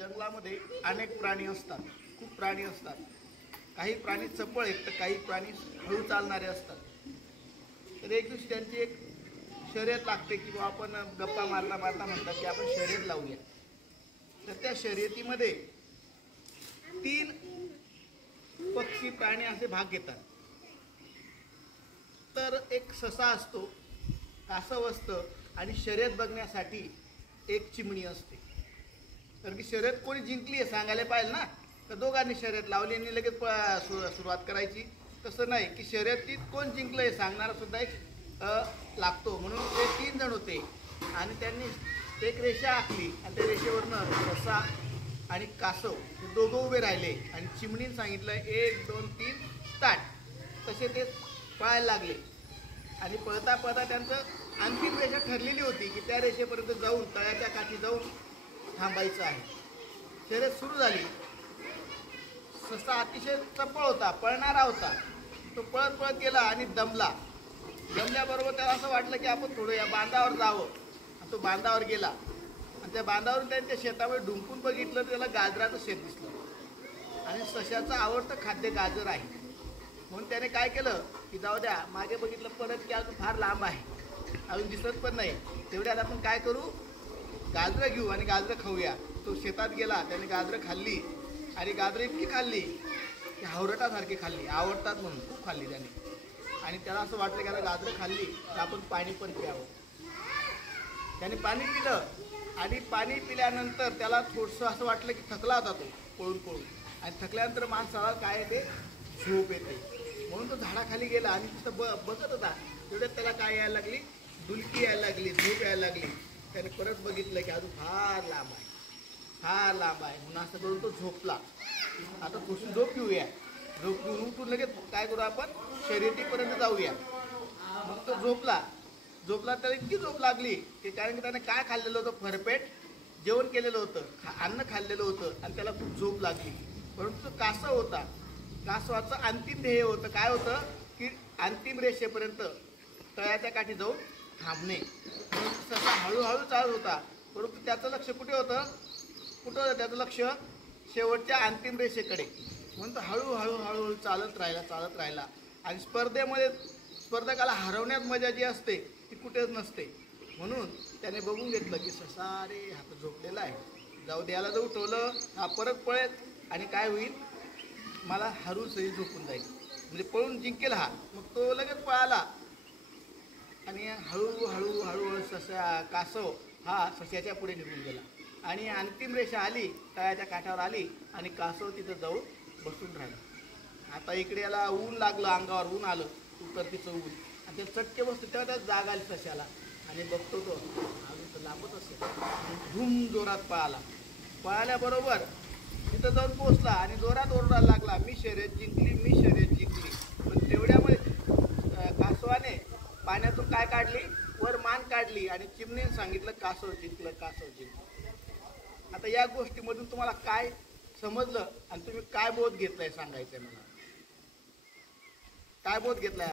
जंगलामध्ये अनेक प्राणी असतात, खूप प्राणी असतात. काही प्राणी चपळ आहेत तर काही प्राणी हळू चालणारे असतात. तर एक दिवशी त्यांची एक शर्यत लागते किंवा आपण गप्पा मारता मारता म्हणतात की आपण शर्यत लावूया. तर त्या शर्यतीमध्ये 3 पक्षी प्राणी असे भाग घेतात. तर एक ससा असतो, कासव असतं आणि शर्यत बघण्यासाठी एक चिमणी असते. तर की शर्यत कोणी जिंकली आहे सांगायला पाहिजे ना. तर दोघांनी शर्यत लावली आणि लगेच सुरुवात करायची. तसं नाही की शर्यतीत कोण जिंकलं हे सांगणारा सुद्धा एक लागतो. म्हणून ते 3 जण होते आणि त्यांनी एक रेषा आखली आणि त्या रेषेवरनं ससा आणि कासव हे दोघं उभे राहिले आणि चिमणीने सांगितलं 1 2 3 स्टार्ट. तसे ते पळायला लागले आणि पळता पळता त्यांचं अंतिम रेषा ठरलेली होती की त्या रेषेपर्यंत जाऊन तळ्याच्या काठी जाऊन थांबायचं आहे. शर्यत सुरू झाली. ससा अतिशय चपळ होता, पळणारा होता. तो पळत पळत गेला आणि दमल्याबरोबर त्याला असं वाटलं की आपण थोडं या बांधावर जावं. आणि तो बांधावर गेला आणि त्या बांधावरून त्यांच्या शेतामध्ये डुंकून बघितलं तर त्याला गाजराचं शेत दिसलं आणि सशाचं आवडतं खाद्य गाजर आहे. म्हणून त्याने काय केलं की जाऊ द्या, मागे बघितलं परत की अजून फार लांब आहे, अजून दिसत पण नाही, तेवढ्यात आपण काय करू, गाजरं घेऊ आणि गाजरं खाऊया. तो शेतात गेला, त्याने गाजरं खाल्ली आणि गाजरं इतकी खाल्ली की हावरटासारखी खाल्ली, आवडतात म्हणून खूप खाल्ली त्याने. आणि त्याला असं वाटलं की आता गाजरं खाल्ली तर आपण पाणी पण प्यावं. त्याने पाणी पिलं आणि पाणी पिल्यानंतर त्याला थोडंसं असं वाटलं की थकला होता तो पळून पळून. आणि थकल्यानंतर माणसाला काय येते, झोप येते. म्हणून तो झाडाखाली गेला आणि तिथं बघत होता. तेवढ्यात त्याला काय यायला लागली, डुलकी यायला लागली, झोप यायला लागली. त्याने परत बघितलं की अजून फार लांब आहे, फार लांब आहे. म्हणून असं करून तो झोपला. आता थोडीशी झोप घेऊया. झोप घेऊन उठून लगेच काय करू, आपण शर्यतीपर्यंत जाऊया. मग तो झोपला. त्याला इतकी झोप लागली की कारण की त्याने काय खाल्लेलं होतं, फरपेट जेवण केलेलं होतं, अन्न खाल्लेलं होतं आणि त्याला खूप झोप लागली. परंतु तो कासव होता. कासवाचं अंतिम ध्येय होतं, काय होतं की अंतिम रेषेपर्यंत तळ्याच्या काठी जाऊन थांबणे. म्हणून तसा हळूहळू चालत होता. परंतु त्याचं लक्ष कुठे होतं त्याचं लक्ष शेवटच्या अंतिम रेषेकडे. म्हणून तो हळूहळू चालत राहिला. आणि स्पर्धकाला हरवण्यात मजा जी असते ती कुठेच नसते. म्हणून त्याने बघून घेतलं की ससा रे हा तर झोपलेला आहे, जाऊ द्यायला जर उठवलं हा परत पळेल आणि काय होईल, मला हरून सही झोपून जाईल, म्हणजे पळून जिंकेल हा. मग तो लगेच पळाला आणि हळूहळू कासव हा सश्याच्या पुढे निघून गेला आणि अंतिम रेषा आली, तळ्याच्या काठावर आली आणि कासव तिथं जाऊन बसून राहिला. आता इकडे याला ऊन लागलं, अंगावर ऊन आलं, उतरतीचं ऊन, आणि ते चटके बसतो तेव्हा त्यात जाग आली सश्याला आणि बघतो तो अजून तर लांबच असेल. धूम जोरात पळाल्याबरोबर तिथं जाऊन पोचला आणि जोरात ओरडायला लागला, मी शर्यत जिंकली. पण तेवढ्यामुळे कासवाने पाण्यातून काय काढली, वर मान काढली आणि चिमणीने सांगितलं कासव जिंकलं. आता या गोष्टीमधून तुम्हाला काय समजलं आणि तुम्ही काय बोध घेतलाय सांगायचंय मला. काय बोध घेतलाय?